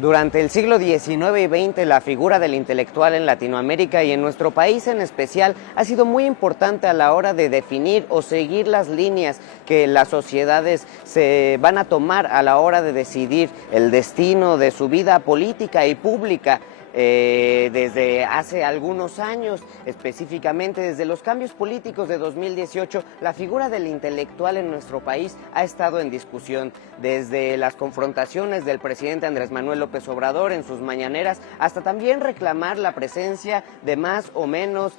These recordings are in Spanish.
Durante el siglo XIX y XX, la figura del intelectual en Latinoamérica y en nuestro país en especial ha sido muy importante a la hora de definir o seguir las líneas que las sociedades se van a tomar a la hora de decidir el destino de su vida política y pública. Desde hace algunos años, específicamente desde los cambios políticos de 2018, la figura del intelectual en nuestro país ha estado en discusión, desde las confrontaciones del presidente Andrés Manuel López Obrador en sus mañaneras, hasta también reclamar la presencia de más o menos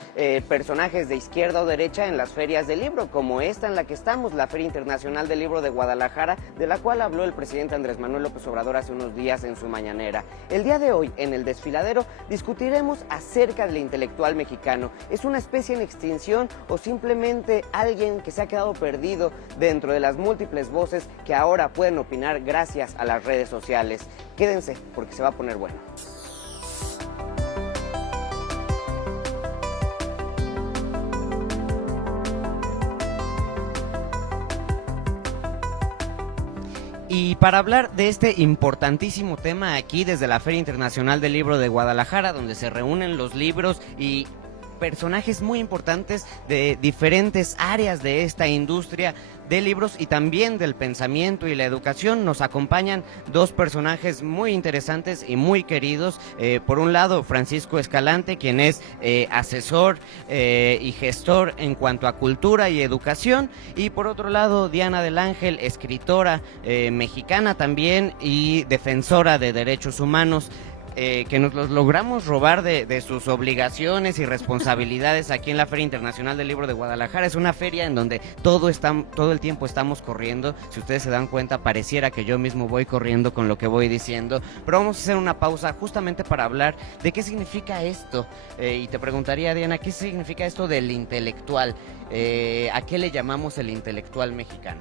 personajes de izquierda o derecha en las ferias del libro, como esta en la que estamos, la Feria Internacional del Libro de Guadalajara, de la cual habló el presidente Andrés Manuel López Obrador hace unos días en su mañanera. El día de hoy, en el desfiladero, discutiremos acerca del intelectual mexicano. ¿Es una especie en extinción o simplemente alguien que se ha quedado perdido dentro de las múltiples voces que ahora pueden opinar gracias a las redes sociales? Quédense porque se va a poner bueno. Y para hablar de este importantísimo tema aquí desde la Feria Internacional del Libro de Guadalajara, donde se reúnen los libros y personajes muy importantes de diferentes áreas de esta industria de libros y también del pensamiento y la educación, nos acompañan dos personajes muy interesantes y muy queridos. Por un lado, Francisco Escalante, quien es asesor y gestor en cuanto a cultura y educación, y por otro lado, Diana del Ángel, escritora mexicana también y defensora de derechos humanos. Que nos los logramos robar de sus obligaciones y responsabilidades aquí en la Feria Internacional del Libro de Guadalajara. Es una feria en donde todo el tiempo estamos corriendo. Si ustedes se dan cuenta, pareciera que yo mismo voy corriendo con lo que voy diciendo. Pero vamos a hacer una pausa justamente para hablar de qué significa esto. Y te preguntaría, Diana, ¿qué significa esto del intelectual? ¿A qué le llamamos el intelectual mexicano?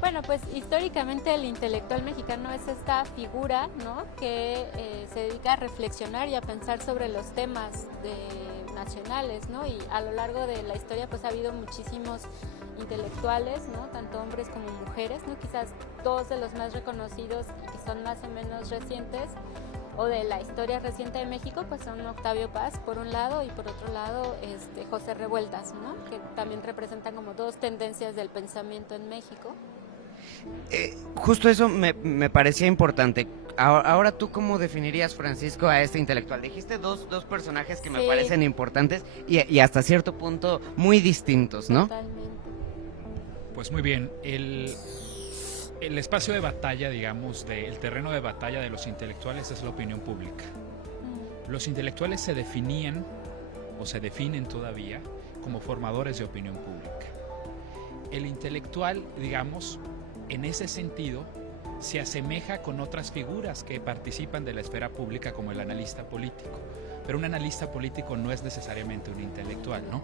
Bueno, pues históricamente el intelectual mexicano es esta figura, ¿no?, que se dedica a reflexionar y a pensar sobre los temas nacionales, ¿no? Y a lo largo de la historia pues ha habido muchísimos intelectuales, ¿no?, tanto hombres como mujeres, ¿no? Quizás dos de los más reconocidos y que son más o menos recientes o de la historia reciente de México pues son Octavio Paz por un lado y por otro lado José Revueltas, ¿no?, que también representan como dos tendencias del pensamiento en México. Justo eso me parecía importante. Ahora, ¿tú cómo definirías, Francisco, a este intelectual? Dijiste dos personajes que me parecen importantes y hasta cierto punto muy distintos, ¿no? Totalmente. Pues muy bien, el espacio de batalla, digamos, el terreno de batalla de los intelectuales es la opinión pública. Los intelectuales se definían o se definen todavía como formadores de opinión pública. El intelectual, digamos, en ese sentido, se asemeja con otras figuras que participan de la esfera pública como el analista político. Pero un analista político no es necesariamente un intelectual, ¿no?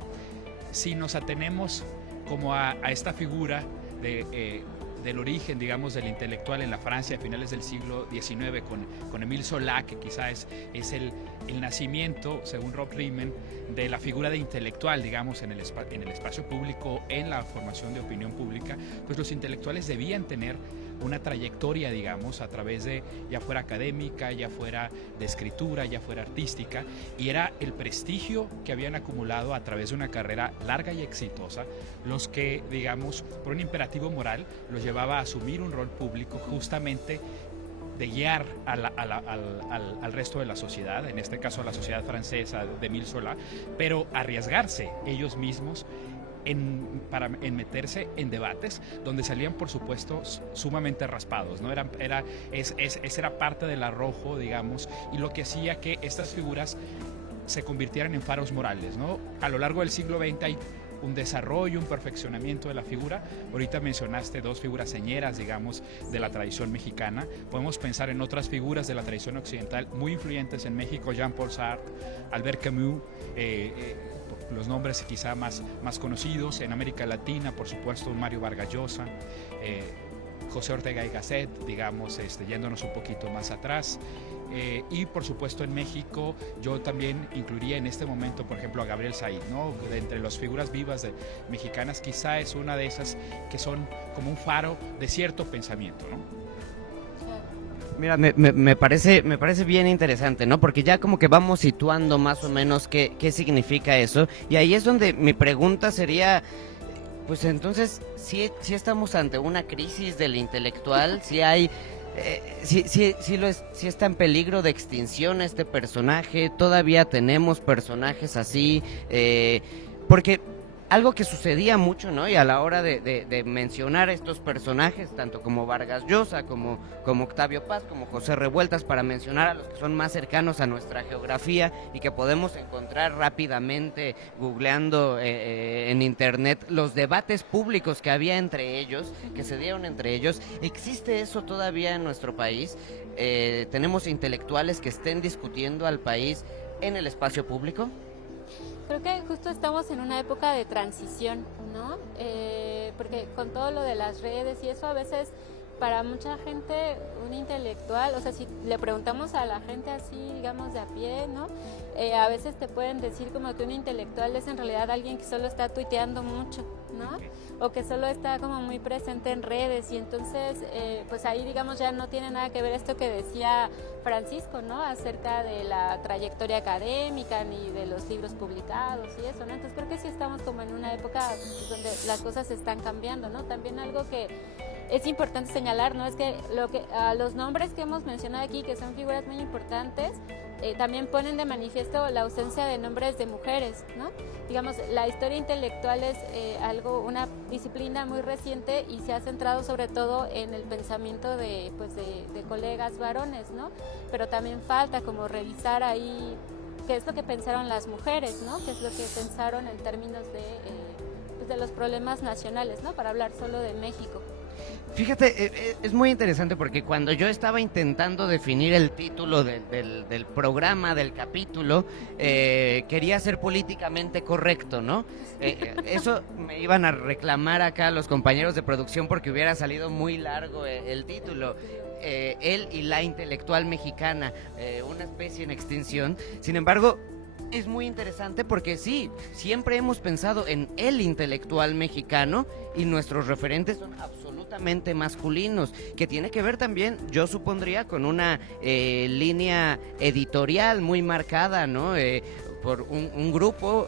Si nos atenemos como a esta figura del origen, digamos, del intelectual en la Francia a finales del siglo XIX con Émile Zola, que quizá es el nacimiento, según Rob Riemann, de la figura de intelectual, digamos, en el espacio público, en la formación de opinión pública, pues los intelectuales debían tener una trayectoria, digamos, a través de, ya fuera académica, ya fuera de escritura, ya fuera artística, y era el prestigio que habían acumulado a través de una carrera larga y exitosa, los que, digamos, por un imperativo moral, los llevaba a asumir un rol público justamente de guiar al resto de la sociedad, en este caso a la sociedad francesa de Émile Zola, pero arriesgarse ellos mismos en meterse en debates donde salían, por supuesto, sumamente raspados, ¿no? Ese era parte del arrojo, digamos, y lo que hacía que estas figuras se convirtieran en faros morales, ¿no? A lo largo del siglo XX hay un desarrollo, un perfeccionamiento de la figura. Ahorita mencionaste dos figuras señeras, digamos, de la tradición mexicana. Podemos pensar en otras figuras de la tradición occidental muy influyentes en México: Jean-Paul Sartre, Albert Camus, los nombres quizá más conocidos. En América Latina, por supuesto, Mario Vargas Llosa, José Ortega y Gasset, digamos, yéndonos un poquito más atrás. Y por supuesto en México yo también incluiría en este momento, por ejemplo, a Gabriel Said, ¿no? De entre las figuras vivas mexicanas, quizá es una de esas que son como un faro de cierto pensamiento, ¿no? Mira, me parece bien interesante, ¿no? Porque ya como que vamos situando más o menos qué significa eso. Y ahí es donde mi pregunta sería, pues entonces, ¿sí estamos ante una crisis del intelectual? ¿Sí hay, sí está en peligro de extinción este personaje? ¿Todavía tenemos personajes así? Porque algo que sucedía mucho, ¿no? Y a la hora de mencionar estos personajes, tanto como Vargas Llosa, como Octavio Paz, como José Revueltas, para mencionar a los que son más cercanos a nuestra geografía y que podemos encontrar rápidamente googleando en internet los debates públicos que había entre ellos, que se dieron entre ellos. ¿Existe eso todavía en nuestro país? ¿Tenemos intelectuales que estén discutiendo al país en el espacio público? Creo que justo estamos en una época de transición, ¿no? Porque con todo lo de las redes y eso, a veces para mucha gente un intelectual, o sea, si le preguntamos a la gente así, digamos, de a pie, ¿no? A veces te pueden decir como que un intelectual es en realidad alguien que solo está tuiteando mucho, ¿no? O que solo está como muy presente en redes, y entonces pues ahí, digamos, ya no tiene nada que ver esto que decía Francisco, ¿no? Acerca de la trayectoria académica ni de los libros publicados y eso, ¿no? Entonces creo que sí estamos como en una época donde las cosas están cambiando, ¿no? También algo que es importante señalar, ¿no? Es que los nombres que hemos mencionado aquí, que son figuras muy importantes, también ponen de manifiesto la ausencia de nombres de mujeres, ¿no? Digamos, la historia intelectual es una disciplina muy reciente y se ha centrado sobre todo en el pensamiento de colegas varones, ¿no? Pero también falta como revisar ahí qué es lo que pensaron las mujeres, ¿no? Qué es lo que pensaron en términos de los problemas nacionales, ¿no? Para hablar solo de México. Fíjate, es muy interesante porque cuando yo estaba intentando definir el título del programa, del capítulo, quería ser políticamente correcto, ¿no? Eso me iban a reclamar acá los compañeros de producción porque hubiera salido muy largo el título. Él y la intelectual mexicana, una especie en extinción. Sin embargo, es muy interesante porque sí, siempre hemos pensado en el intelectual mexicano y nuestros referentes son absolutamente masculinos, que tiene que ver también, yo supondría, con una línea editorial muy marcada, ¿no? Por un grupo,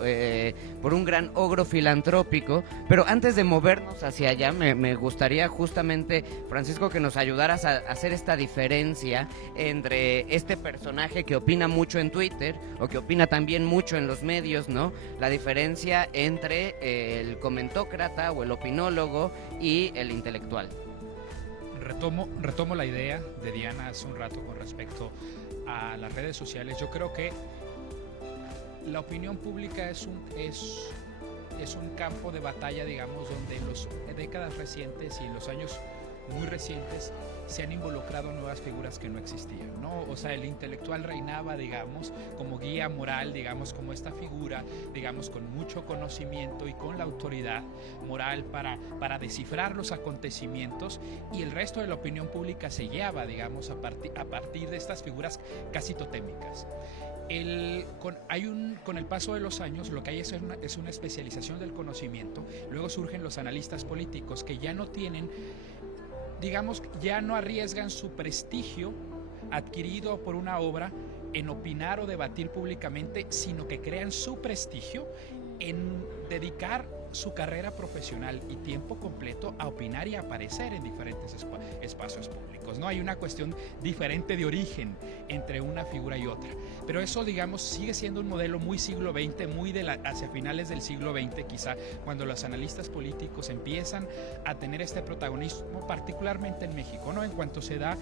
por un gran ogro filantrópico. Pero antes de movernos hacia allá, me gustaría justamente, Francisco, que nos ayudaras a hacer esta diferencia entre este personaje que opina mucho en Twitter o que opina también mucho en los medios, ¿no? La diferencia entre el comentócrata o el opinólogo y el intelectual. Retomo la idea de Diana hace un rato con respecto a las redes sociales. Yo creo que la opinión pública es un campo de batalla, digamos, donde en las décadas recientes y en los años muy recientes se han involucrado nuevas figuras que no existían, ¿no? O sea, el intelectual reinaba, digamos, como guía moral, digamos, como esta figura, digamos, con mucho conocimiento y con la autoridad moral para descifrar los acontecimientos, y el resto de la opinión pública se guiaba, digamos, a partir de estas figuras casi totémicas. Con el paso de los años lo que hay es una especialización del conocimiento. Luego surgen los analistas políticos que ya no tienen, digamos, ya no arriesgan su prestigio adquirido por una obra en opinar o debatir públicamente, sino que crean su prestigio en dedicar su carrera profesional y tiempo completo a opinar y a aparecer en diferentes espacios públicos, ¿no? Hay una cuestión diferente de origen entre una figura y otra, pero eso, digamos, sigue siendo un modelo muy siglo XX, hacia finales del siglo XX, quizá, cuando los analistas políticos empiezan a tener este protagonismo, particularmente en México, ¿no? En cuanto se da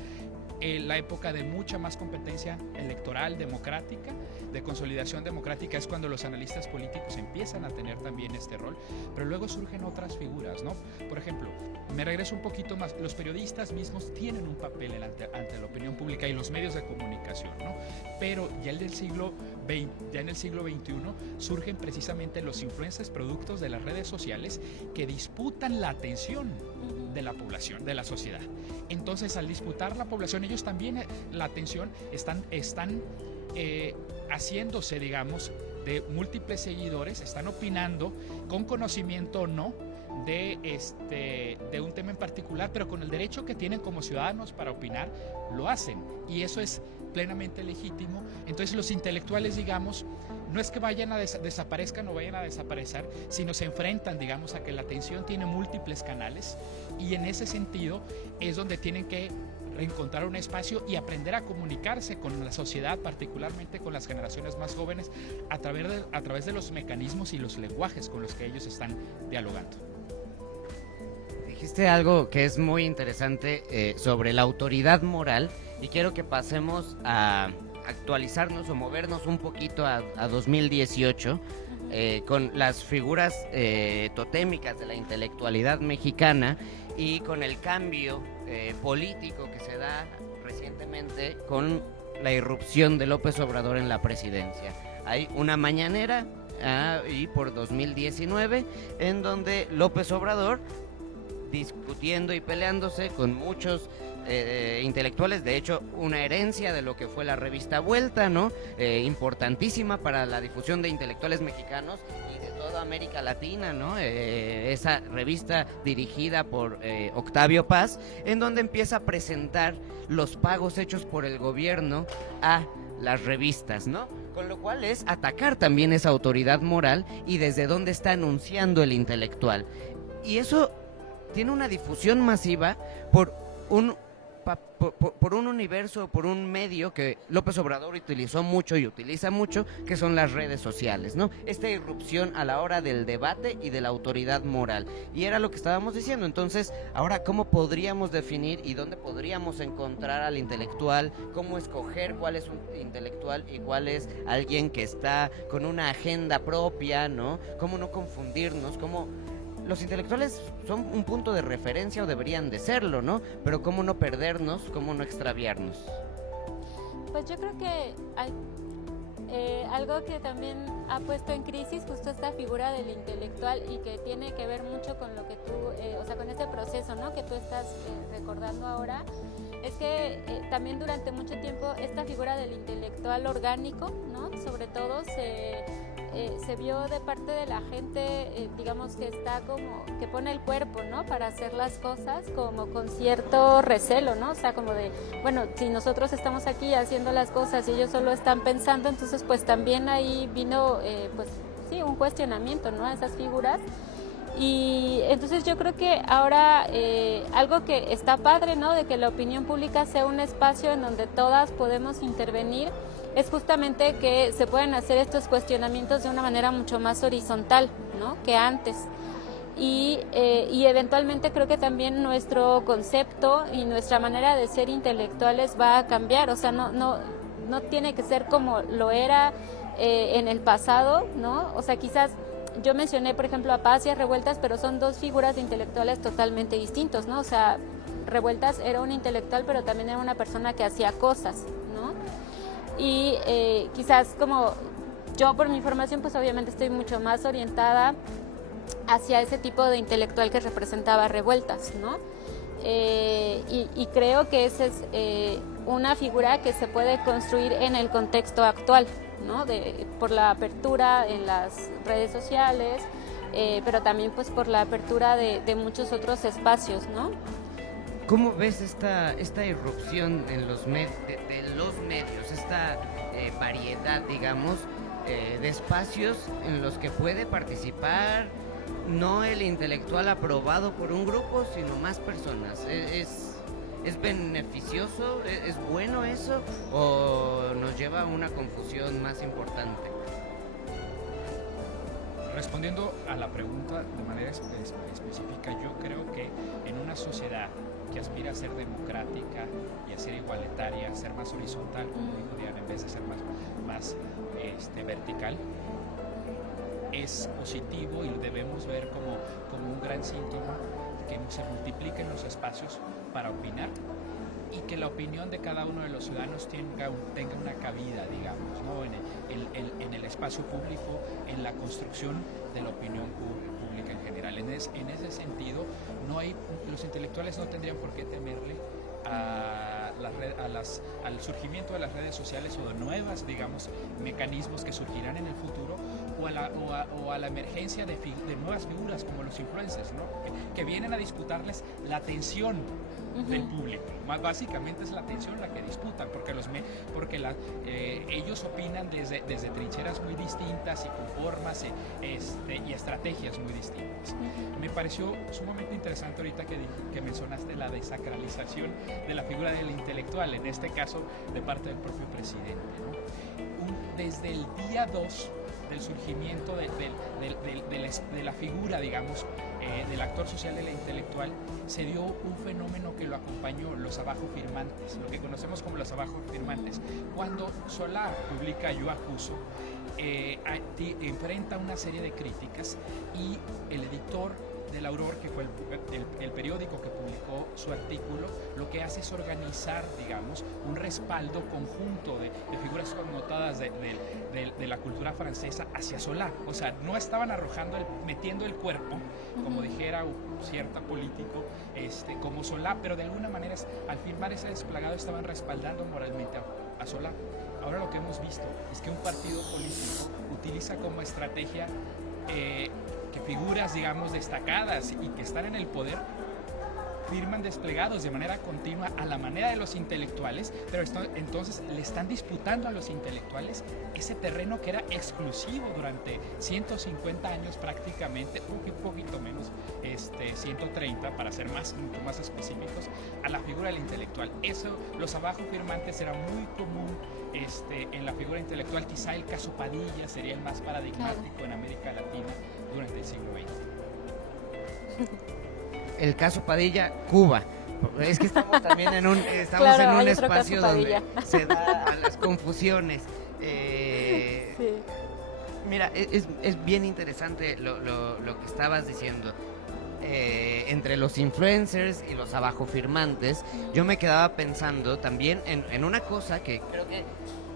la época de mucha más competencia electoral, democrática, de consolidación democrática, es cuando los analistas políticos empiezan a tener también este rol, pero luego surgen otras figuras, ¿no? Por ejemplo, me regreso un poquito más, los periodistas mismos tienen un papel ante la opinión pública y los medios de comunicación, ¿no? Pero ya en el siglo XXI surgen precisamente los influencers productos de las redes sociales que disputan la atención de la población, de la sociedad. Entonces, al disputar la población, ellos también la atención están haciéndose, digamos, de múltiples seguidores, están opinando con conocimiento o no de un tema en particular, pero con el derecho que tienen como ciudadanos para opinar, lo hacen, y eso es plenamente legítimo. Entonces los intelectuales, digamos, no es que vayan a desaparezcan o vayan a desaparecer, sino se enfrentan, digamos, a que la atención tiene múltiples canales, y en ese sentido es donde tienen que encontrar un espacio y aprender a comunicarse con la sociedad, particularmente con las generaciones más jóvenes, a través de los mecanismos y los lenguajes con los que ellos están dialogando. Dijiste algo que es muy interesante sobre la autoridad moral, y quiero que pasemos a actualizarnos o movernos un poquito a 2018 con las figuras totémicas de la intelectualidad mexicana y con el cambio político que se da recientemente con la irrupción de López Obrador en la presidencia. Hay una mañanera y por 2019 en donde López Obrador, discutiendo y peleándose con muchos intelectuales, de hecho una herencia de lo que fue la revista Vuelta, ¿no? Importantísima para la difusión de intelectuales mexicanos y de toda América Latina, ¿no? Esa revista dirigida por Octavio Paz, en donde empieza a presentar los pagos hechos por el gobierno a las revistas, ¿no? Con lo cual es atacar también esa autoridad moral y desde dónde está anunciando el intelectual. Y eso tiene una difusión masiva por un universo, por un medio que López Obrador utilizó mucho y utiliza mucho, que son las redes sociales, ¿no? Esta irrupción a la hora del debate y de la autoridad moral. Y era lo que estábamos diciendo. Entonces, ahora, ¿cómo podríamos definir y dónde podríamos encontrar al intelectual? ¿Cómo escoger cuál es un intelectual y cuál es alguien que está con una agenda propia, ¿no? ¿Cómo no confundirnos? ¿Cómo...? Los intelectuales son un punto de referencia, o deberían de serlo, ¿no? Pero ¿cómo no perdernos? ¿Cómo no extraviarnos? Pues yo creo que hay algo que también ha puesto en crisis justo esta figura del intelectual, y que tiene que ver mucho con lo que tú, o sea, con ese proceso, ¿no?, que tú estás recordando ahora, es que también durante mucho tiempo esta figura del intelectual orgánico, ¿no?, sobre todo se vio de parte de la gente, digamos, que está como, que pone el cuerpo, ¿no?, para hacer las cosas, como con cierto recelo, ¿no? O sea, como de, bueno, si nosotros estamos aquí haciendo las cosas y ellos solo están pensando, entonces pues también ahí vino, pues sí, un cuestionamiento, ¿no?, a esas figuras. Y entonces yo creo que ahora algo que está padre, ¿no?, de que la opinión pública sea un espacio en donde todas podemos intervenir, es justamente que se pueden hacer estos cuestionamientos de una manera mucho más horizontal, ¿no?, que antes. Y eventualmente creo que también nuestro concepto y nuestra manera de ser intelectuales va a cambiar. O sea, no tiene que ser como lo era en el pasado, ¿no? O sea, quizás yo mencioné, por ejemplo, a Paz y a Revueltas, pero son dos figuras de intelectuales totalmente distintos, ¿no? O sea, Revueltas era un intelectual, pero también era una persona que hacía cosas, ¿no? Y quizás como yo por mi formación pues obviamente estoy mucho más orientada hacia ese tipo de intelectual que representaba Revueltas, ¿no? Y creo que esa es una figura que se puede construir en el contexto actual, ¿no? Por la apertura en las redes sociales, pero también pues por la apertura de muchos otros espacios, ¿no? ¿Cómo ves esta irrupción en los medios, esta variedad, digamos, de espacios en los que puede participar no el intelectual aprobado por un grupo, sino más personas? ¿Es beneficioso? ¿Es bueno eso? ¿O nos lleva a una confusión más importante? Respondiendo a la pregunta de manera específica, yo creo que en una sociedad que aspira a ser democrática y a ser igualitaria, a ser más horizontal, como dijo Diana, en vez de ser más vertical, es positivo y lo debemos ver como un gran síntoma que se multipliquen los espacios para opinar y que la opinión de cada uno de los ciudadanos tenga una cabida, digamos, ¿no?, en el espacio público, en la construcción de la opinión pública en general. En ese sentido, los intelectuales no tendrían por qué temerle a al surgimiento de las redes sociales o de nuevas, digamos, mecanismos que surgirán en el futuro, o a la emergencia de nuevas figuras como los influencers, ¿no? que vienen a disputarles la atención del público. Básicamente es la atención la que disputan, porque ellos opinan desde trincheras muy distintas y con formas y estrategias muy distintas. Me pareció sumamente interesante ahorita que mencionaste la desacralización de la figura del intelectual, en este caso de parte del propio presidente, ¿no? Desde el día 2 del surgimiento de la figura, digamos, del actor social de la intelectual, se dio un fenómeno que lo acompañó, los abajofirmantes, lo que conocemos como los abajofirmantes. Cuando Solá publica Yo Acuso, enfrenta una serie de críticas, y el editor del Auror, que fue el periódico que publicó su artículo, lo que hace es organizar, digamos, un respaldo conjunto de figuras connotadas de la cultura francesa hacia Solá. O sea, no estaban metiendo el cuerpo, como dijera un cierto político, como Solá, pero de alguna manera al firmar ese desplagado estaban respaldando moralmente a Solá. Ahora lo que hemos visto es que un partido político utiliza como estrategia que figuras, digamos, destacadas y que están en el poder firman desplegados de manera continua a la manera de los intelectuales, pero entonces le están disputando a los intelectuales ese terreno que era exclusivo durante 150 años prácticamente, un poquito menos, 130 para ser mucho más específicos, a la figura del intelectual. Eso, los abajofirmantes, era muy común en la figura intelectual. Quizá el caso Padilla sería el más paradigmático en América Latina durante el siglo XX. El caso Padilla, Cuba. Es que estamos también en un espacio donde se da a las confusiones. Sí. Mira, es bien interesante lo que estabas diciendo. Entre los influencers y los abajofirmantes, yo me quedaba pensando también en una cosa que creo que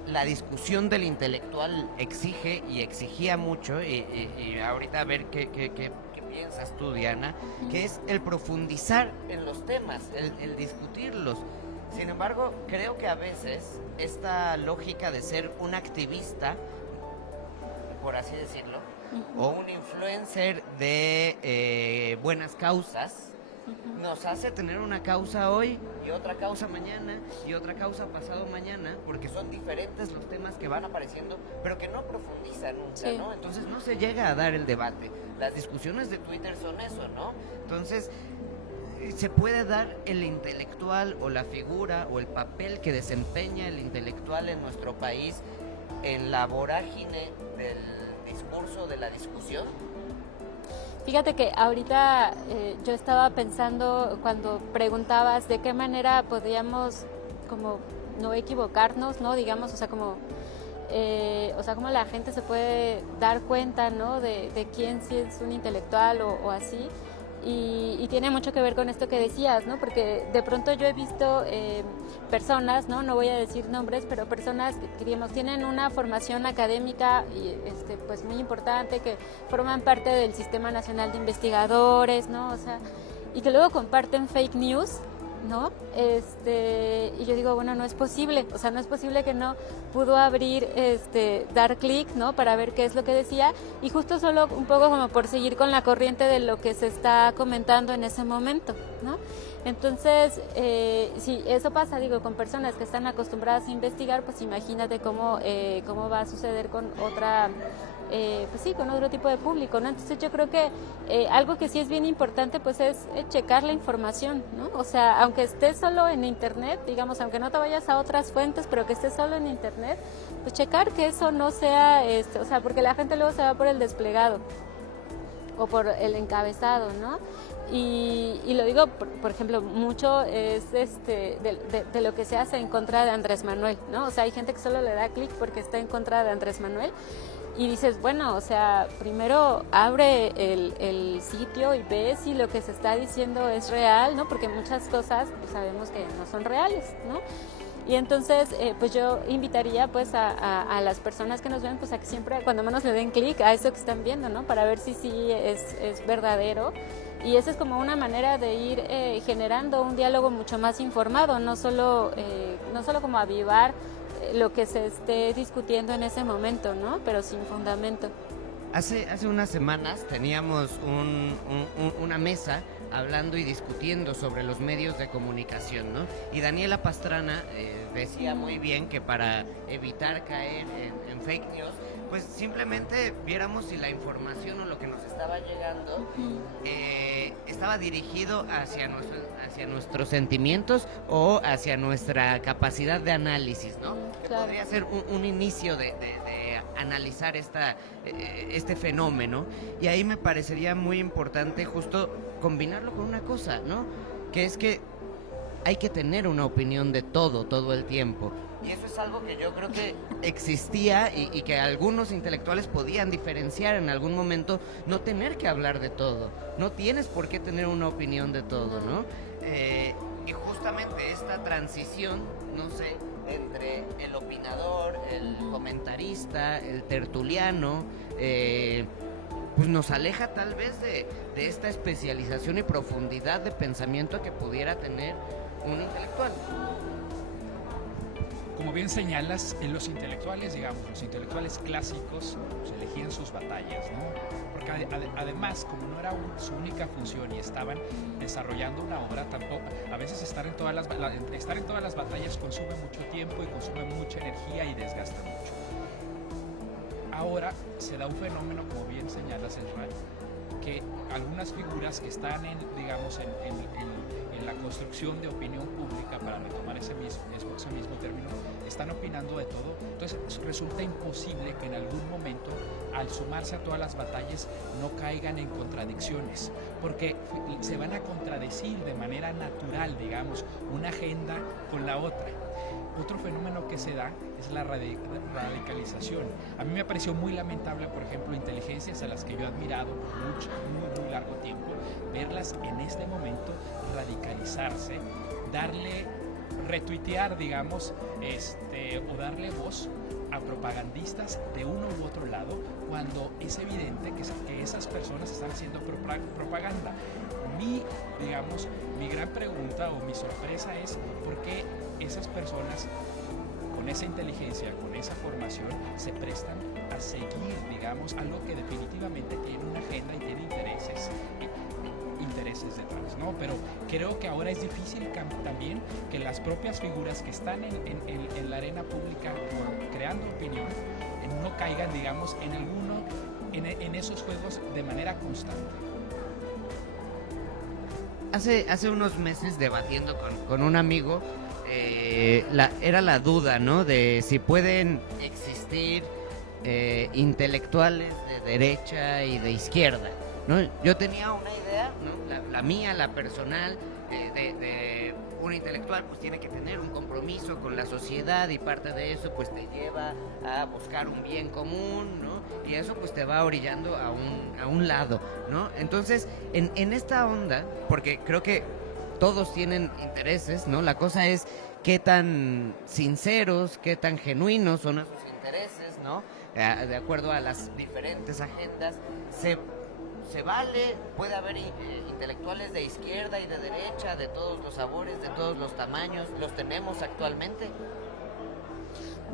la discusión del intelectual exige y exigía mucho, y ahorita a ver qué piensas tú, Diana, que es el profundizar en los temas, el discutirlos. Sin embargo, creo que a veces esta lógica de ser un activista, por así decirlo, o un influencer de buenas causas, nos hace tener una causa hoy y otra causa mañana y otra causa pasado mañana, porque son diferentes los temas que van apareciendo, pero que no profundizan nunca, sí, ¿no? Entonces no se llega a dar el debate. Las discusiones de Twitter son eso, ¿no? Entonces se puede dar el intelectual o la figura o el papel que desempeña el intelectual en nuestro país en la vorágine del discurso, de la discusión. Fíjate que ahorita yo estaba pensando cuando preguntabas de qué manera podríamos como no equivocarnos, ¿no? Digamos, o sea, como la gente se puede dar cuenta, ¿no? De quién sí es un intelectual o así. Y tiene mucho que ver con esto que decías, ¿no? Porque de pronto yo he visto personas, no voy a decir nombres, pero personas que digamos tienen una formación académica y pues muy importante, que forman parte del Sistema Nacional de Investigadores, ¿no? O sea, y que luego comparten fake news, ¿no? Y yo digo, bueno, no es posible, o sea, no es posible que no pudo abrir, dar clic, ¿no? Para ver qué es lo que decía, y justo solo un poco como por seguir con la corriente de lo que se está comentando en ese momento, ¿no? Entonces, si eso pasa, digo, con personas que están acostumbradas a investigar, pues imagínate cómo va a suceder con otra... pues sí, con otro tipo de público, ¿no? Entonces yo creo que algo que sí es bien importante pues es checar la información, ¿no? O sea, aunque estés solo en internet, digamos, aunque no te vayas a otras fuentes, pero que estés solo en internet, pues checar que eso no sea, o sea, porque la gente luego se va por el desplegado o por el encabezado, ¿no? Y lo digo, por ejemplo, mucho es de lo que se hace en contra de Andrés Manuel, ¿no? O sea, hay gente que solo le da clic porque está en contra de Andrés Manuel. Y dices, bueno, o sea, primero abre el sitio y ve si lo que se está diciendo es real, ¿no? Porque muchas cosas pues, sabemos que no son reales, ¿no? Y entonces, pues yo invitaría pues a las personas que nos ven, pues a que siempre, cuando menos le den clic a eso que están viendo, ¿no? Para ver si sí es verdadero. Y esa es como una manera de ir generando un diálogo mucho más informado, no solo como avivar lo que se esté discutiendo en ese momento, ¿no? Pero sin fundamento. Hace unas semanas teníamos una mesa hablando y discutiendo sobre los medios de comunicación, ¿no? Y Daniela Pastrana decía muy bien que para evitar caer en fake news, pues simplemente viéramos si la información o lo que nos estaba llegando estaba dirigido hacia nuestros sentimientos o hacia nuestra capacidad de análisis, ¿no? Que claro. podría ser un inicio de analizar este fenómeno, y ahí me parecería muy importante justo combinarlo con una cosa, ¿no? Que es que hay que tener una opinión de todo el tiempo. Y eso es algo que yo creo que existía y que algunos intelectuales podían diferenciar en algún momento, no tener que hablar de todo. No tienes por qué tener una opinión de todo, ¿no? Y justamente esta transición, no sé, entre el opinador, el comentarista, el tertuliano, pues nos aleja tal vez de esta especialización y profundidad de pensamiento que pudiera tener un intelectual. Como bien señalas, los intelectuales, digamos, los intelectuales clásicos, pues, elegían sus batallas, ¿no? Porque además, como no era su única función y estaban desarrollando una obra, tampoco, a veces estar en todas las batallas consume mucho tiempo y consume mucha energía y desgasta mucho. Ahora se da un fenómeno, como bien señalas, Israel, que algunas figuras que están en la construcción de opinión pública, para retomar ese mismo término, están opinando de todo. Entonces resulta imposible que en algún momento, al sumarse a todas las batallas, no caigan en contradicciones, porque se van a contradecir de manera natural, digamos, una agenda con la otra. Otro fenómeno que se da es la radicalización. A mí me pareció muy lamentable, por ejemplo, inteligencias a las que yo he admirado por muy largo tiempo, verlas en este momento radicalizarse, retuitear, digamos, o darle voz a propagandistas de uno u otro lado, cuando es evidente que esas personas están haciendo propaganda. Mi gran pregunta o mi sorpresa es por qué esas personas con esa inteligencia, con esa formación, se prestan a seguir, digamos, algo que definitivamente tiene una agenda y tiene intereses detrás, ¿no? Pero creo que ahora es difícil también que las propias figuras que están en la arena pública creando opinión no caigan, digamos, en esos juegos de manera constante. Hace unos meses, debatiendo con un amigo, era la duda, ¿no? De si pueden existir intelectuales de derecha y de izquierda, ¿no? Yo tenía una idea, ¿no? La mía, la personal, de un intelectual pues tiene que tener un compromiso con la sociedad, y parte de eso pues te lleva a buscar un bien común, ¿no? Y eso pues te va orillando a un lado, ¿no? Entonces, en esta onda, porque creo que todos tienen intereses, ¿no? La cosa es qué tan sinceros, qué tan genuinos son esos intereses, ¿no? De acuerdo a las diferentes agendas, se vale, puede haber intelectuales de izquierda y de derecha, de todos los sabores, de todos los tamaños. ¿Los tenemos actualmente?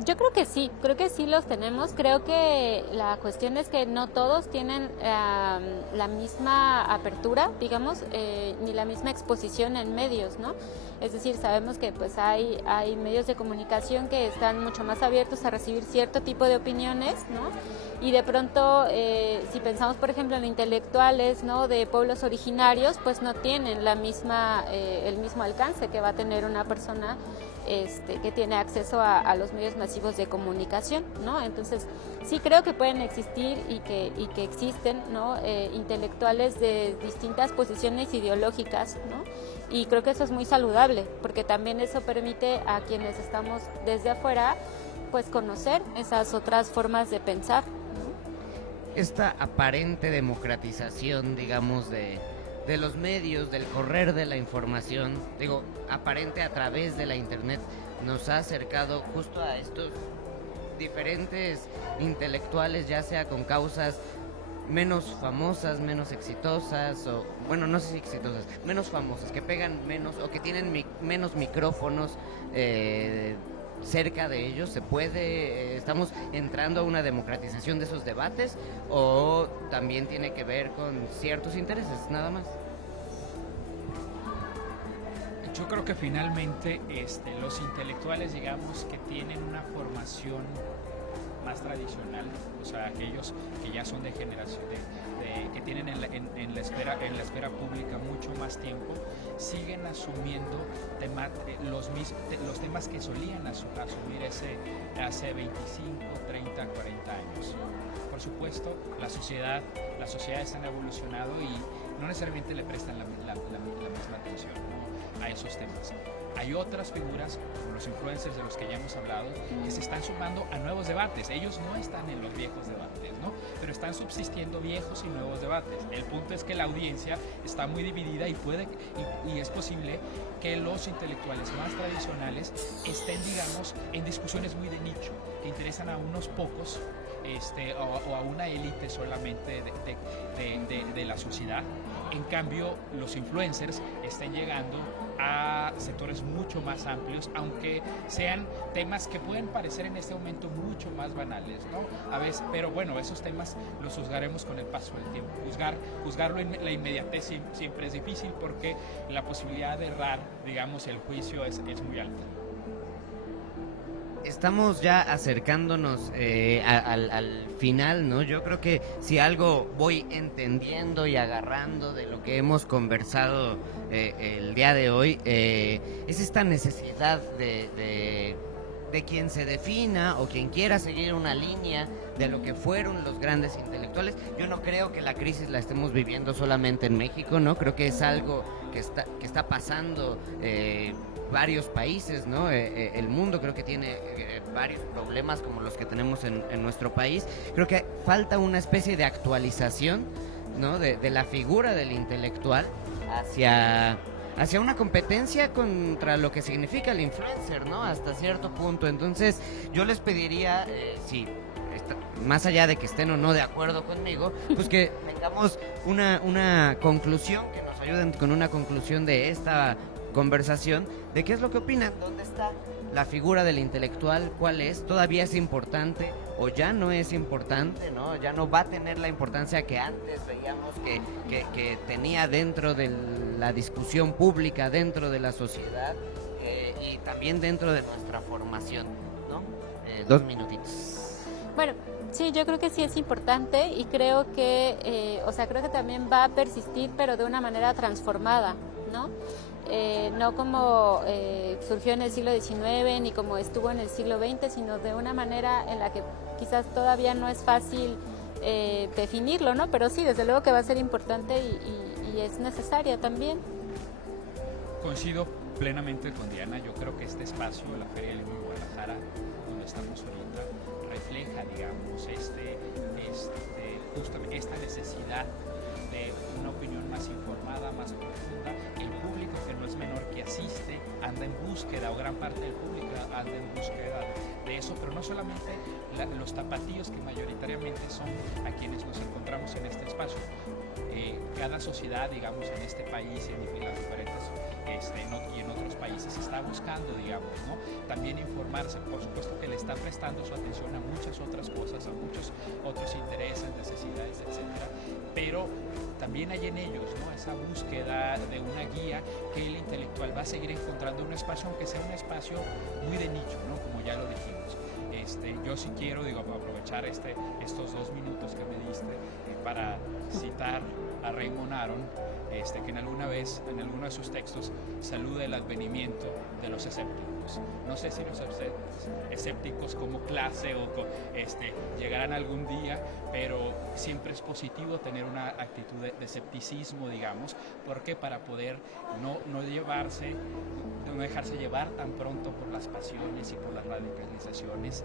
Yo creo que sí los tenemos. Creo que la cuestión es que no todos tienen la misma apertura, digamos, ni la misma exposición en medios, ¿no? Es decir, sabemos que pues hay medios de comunicación que están mucho más abiertos a recibir cierto tipo de opiniones, ¿no? Y de pronto, si pensamos, por ejemplo, en intelectuales, ¿no?, de pueblos originarios, pues no tienen el mismo alcance que va a tener una persona que tiene acceso a los medios masivos de comunicación, ¿no? Entonces, sí creo que pueden existir y que existen, ¿no?, intelectuales de distintas posiciones ideológicas, ¿no? Y creo que eso es muy saludable, porque también eso permite a quienes estamos desde afuera, pues conocer esas otras formas de pensar, ¿no? Esta aparente democratización, digamos, de los medios, del correr de la información, digo, aparente a través de la internet, nos ha acercado justo a estos diferentes intelectuales, ya sea con causas menos famosas, menos exitosas, o bueno, no sé si exitosas, menos famosas, que pegan menos o que tienen menos micrófonos cerca de ellos? ¿Se puede, estamos entrando a una democratización de esos debates, o también tiene que ver con ciertos intereses, nada más? Yo creo que finalmente los intelectuales, digamos, que tienen una formación más tradicional, o sea, aquellos que ya son de generación, que tienen en la esfera pública mucho más tiempo, siguen asumiendo los temas que solían asumir hace 25, 30, 40 años. Por supuesto, las sociedades han evolucionado y no necesariamente le prestan la misma atención, ¿no?, a esos temas. Hay otras figuras, como los influencers de los que ya hemos hablado, que se están sumando a nuevos debates. Ellos no están en los viejos debates, ¿no?, pero están subsistiendo viejos y nuevos debates. El punto es que la audiencia está muy dividida y es posible que los intelectuales más tradicionales estén, digamos, en discusiones muy de nicho, que interesan a unos pocos, o a una élite solamente de la sociedad. En cambio, los influencers están llegando a sectores mucho más amplios, aunque sean temas que pueden parecer en este momento mucho más banales, ¿no? A veces, pero bueno, esos temas los juzgaremos con el paso del tiempo. Juzgarlo en la inmediatez siempre es difícil, porque la posibilidad de errar, digamos, el juicio es muy alta. Estamos ya acercándonos al final, ¿no? Yo creo que si algo voy entendiendo y agarrando de lo que hemos conversado el día de hoy, es esta necesidad de quien se defina o quien quiera seguir una línea de lo que fueron los grandes intelectuales. Yo no creo que la crisis la estemos viviendo solamente en México, ¿no? Creo que es algo que está pasando varios países, ¿no? El mundo creo que tiene varios problemas como los que tenemos en nuestro país. Creo que falta una especie de actualización, ¿no?, de la figura del intelectual hacia una competencia contra lo que significa el influencer, ¿no?, hasta cierto punto. Entonces yo les pediría, más allá de que estén o no de acuerdo conmigo, pues que tengamos una conclusión, que nos ayuden con una conclusión de esta conversación, de qué es lo que opinan, dónde está la figura del intelectual, cuál es, todavía es importante o ya no es importante, ¿no? Ya no va a tener la importancia que antes veíamos que tenía dentro de la discusión pública, dentro de la sociedad, y también dentro de nuestra formación, ¿no? 2 minutitos. Bueno, sí, yo creo que sí es importante, y creo que, creo que también va a persistir, pero de una manera transformada, ¿no? No como surgió en el siglo XIX ni como estuvo en el siglo XX, sino de una manera en la que quizás todavía no es fácil definirlo, ¿no? Pero sí, desde luego que va a ser importante y es necesaria también. Coincido plenamente con Diana. Yo creo que este espacio, la Feria del Libro de Guadalajara, donde estamos ahorita, refleja, digamos, justamente esta necesidad de una opinión más informada, más profunda. El público, que no es menor, que asiste, anda en búsqueda, o gran parte del público anda en búsqueda de eso, pero no solamente los tapatíos, que mayoritariamente son a quienes nos encontramos en este espacio. Cada sociedad, digamos, en este país y en las diferentes y en otros países está buscando, digamos, ¿no?, también informarse. Por supuesto que le está prestando su atención a muchas otras cosas, a muchos otros intereses, necesidades, etcétera, pero también hay en ellos, ¿no?, esa búsqueda de una guía que el intelectual va a seguir encontrando un espacio, aunque sea un espacio muy de nicho, ¿no?, como ya lo dijimos. Yo sí quiero, aprovechar estos 2 minutos que me diste para citar a Raymond Aron, que en alguno de sus textos saluda el advenimiento de los escépticos. No sé si los escépticos como clase llegarán algún día, pero siempre es positivo tener una actitud de escepticismo, digamos, porque para poder no dejarse llevar tan pronto por las pasiones y por las radicalizaciones,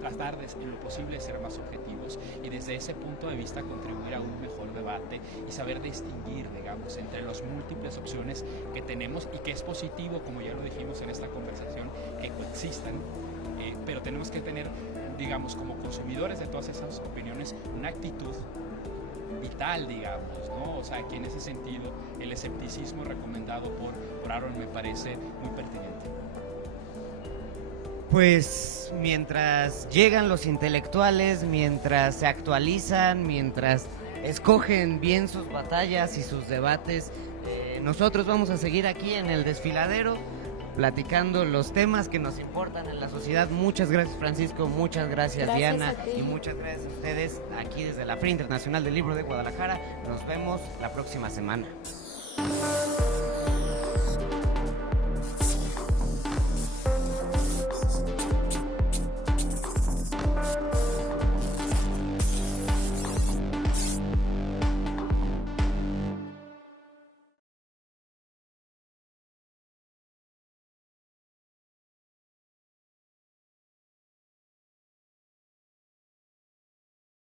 tratar en lo posible ser más objetivos, y desde ese punto de vista contribuir a un mejor debate y saber distinguir, digamos, entre las múltiples opciones que tenemos, y que es positivo, como ya lo dijimos en esta conversación, que coexistan, pero tenemos que tener, digamos, como consumidores de todas esas opiniones, una actitud vital, digamos, ¿no? O sea, que en ese sentido el escepticismo recomendado por Aaron me parece muy pertinente. Pues mientras llegan los intelectuales, mientras se actualizan, mientras escogen bien sus batallas y sus debates, nosotros vamos a seguir aquí en el desfiladero platicando los temas que nos importan en la sociedad. Muchas gracias, Francisco, muchas gracias, Diana, y muchas gracias a ustedes aquí desde la Feria Internacional del Libro de Guadalajara. Nos vemos la próxima semana.